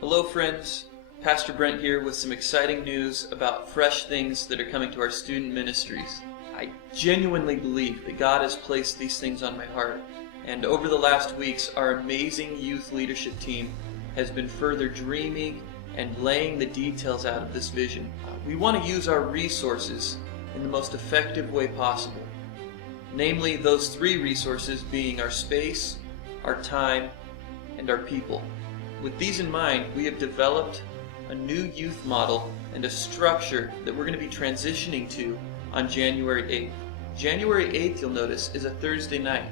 Hello friends, Pastor Brent here with some exciting news about fresh things that are coming to our student ministries. I genuinely believe that God has placed these things on my heart, and over the last weeks our amazing youth leadership team has been further dreaming and laying the details out of this vision. We want to use our resources in the most effective way possible, namely those three resources being our space, our time, and our people. With these in mind, we have developed a new youth model and a structure that we're going to be transitioning to on January 8th. January 8th, you'll notice, is a Thursday night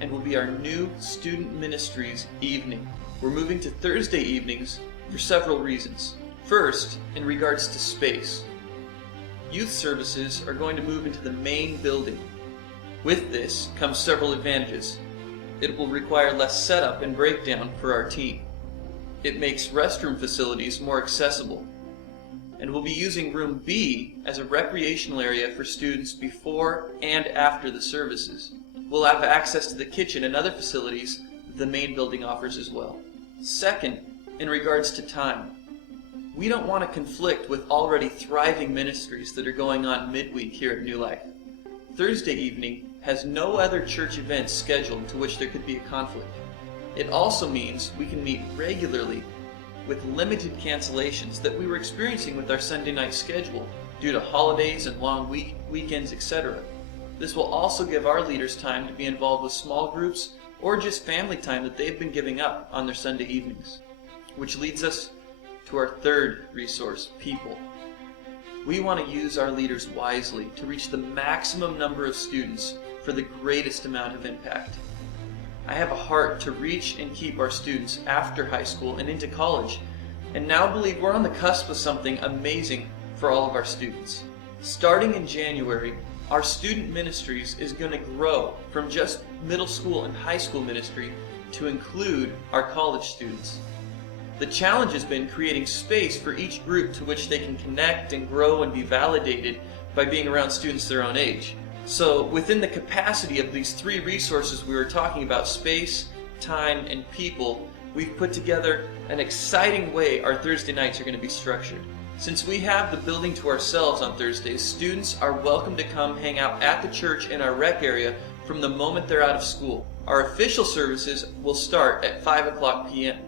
and will be our new student ministries evening. We're moving to Thursday evenings for several reasons. First, in regards to space. Youth services are going to move into the main building. With this comes several advantages. It will require less setup and breakdown for our team. It makes restroom facilities more accessible. And we'll be using room B as a recreational area for students before and after the services. We'll have access to the kitchen and other facilities the main building offers as well. Second, in regards to time, we don't want to conflict with already thriving ministries that are going on midweek here at New Life. Thursday evening has no other church events scheduled to which there could be a conflict. It also means we can meet regularly with limited cancellations that we were experiencing with our Sunday night schedule due to holidays and long weekends, etc. This will also give our leaders time to be involved with small groups or just family time that they've been giving up on their Sunday evenings. Which leads us to our third resource, people. We want to use our leaders wisely to reach the maximum number of students for the greatest amount of impact. I have a heart to reach and keep our students after high school and into college, and now believe we're on the cusp of something amazing for all of our students. Starting in January, our student ministries is going to grow from just middle school and high school ministry to include our college students. The challenge has been creating space for each group to which they can connect and grow and be validated by being around students their own age. So within the capacity of these three resources we were talking about, space, time, and people, we've put together an exciting way our Thursday nights are going to be structured. Since we have the building to ourselves on Thursdays, students are welcome to come hang out at the church in our rec area from the moment they're out of school. Our official services will start at 5 o'clock p.m.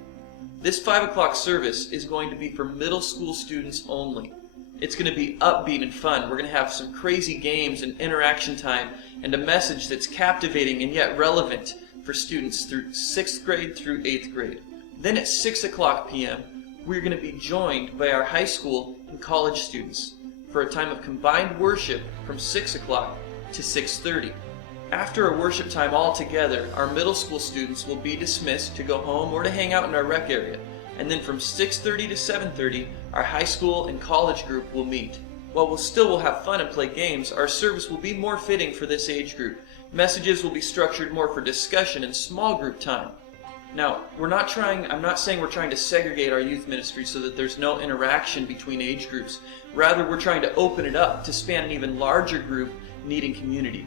This 5 o'clock service is going to be for middle school students only. It's going to be upbeat and fun. We're going to have some crazy games and interaction time and a message that's captivating and yet relevant for students through 6th grade through 8th grade. Then at 6 o'clock p.m., we're going to be joined by our high school and college students for a time of combined worship from 6 o'clock to 6:30. After a worship time all together, our middle school students will be dismissed to go home or to hang out in our rec area. And then from 6:30 to 7:30, our high school and college group will meet. While we'll still have fun and play games, our service will be more fitting for this age group. Messages will be structured more for discussion and small group time. Now, I'm not saying we're trying to segregate our youth ministry so that there's no interaction between age groups. Rather, we're trying to open it up to span an even larger group needing community.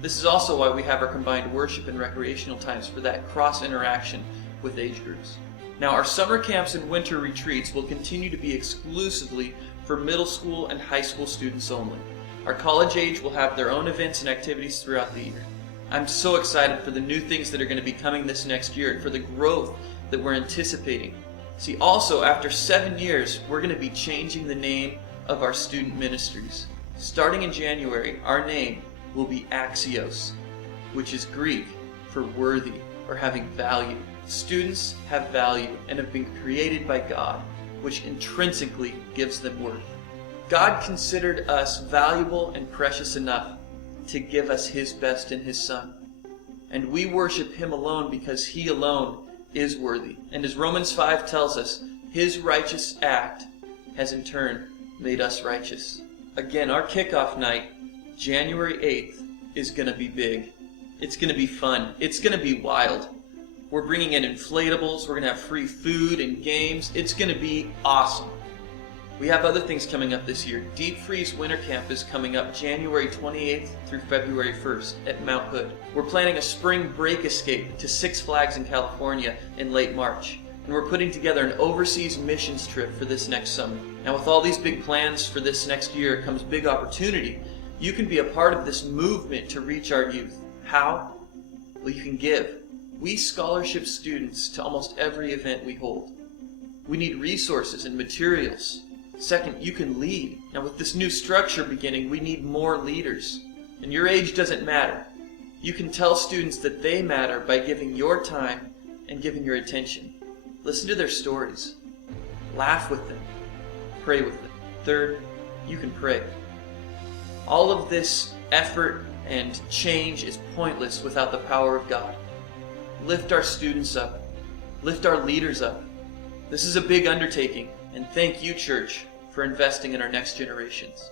This is also why we have our combined worship and recreational times for that cross-interaction with age groups. Now, our summer camps and winter retreats will continue to be exclusively for middle school and high school students only. Our college age will have their own events and activities throughout the year. I'm so excited for the new things that are going to be coming this next year and for the growth that we're anticipating. See, also, after 7 years, we're going to be changing the name of our student ministries. Starting in January, our name will be Axios, which is Greek for worthy or having value. Students have value and have been created by God, which intrinsically gives them worth. God considered us valuable and precious enough to give us His best in His Son. And we worship Him alone because He alone is worthy. And as Romans 5 tells us, His righteous act has in turn made us righteous. Again, our kickoff night, January 8th, is going to be big. It's going to be fun. It's going to be wild. We're bringing in inflatables. We're going to have free food and games. It's going to be awesome. We have other things coming up this year. Deep Freeze Winter Camp is coming up January 28th through February 1st at Mount Hood. We're planning a spring break escape to Six Flags in California in late March. And we're putting together an overseas missions trip for this next summer. Now, with all these big plans for this next year comes big opportunity. You can be a part of this movement to reach our youth. How? Well, you can give. We scholarship students to almost every event we hold. We need resources and materials. Second, you can lead. Now, with this new structure beginning, we need more leaders. And your age doesn't matter. You can tell students that they matter by giving your time and giving your attention. Listen to their stories. Laugh with them. Pray with them. Third, you can pray. All of this effort and change is pointless without the power of God. Lift our students up. Lift our leaders up. This is a big undertaking, and thank you, church, for investing in our next generations.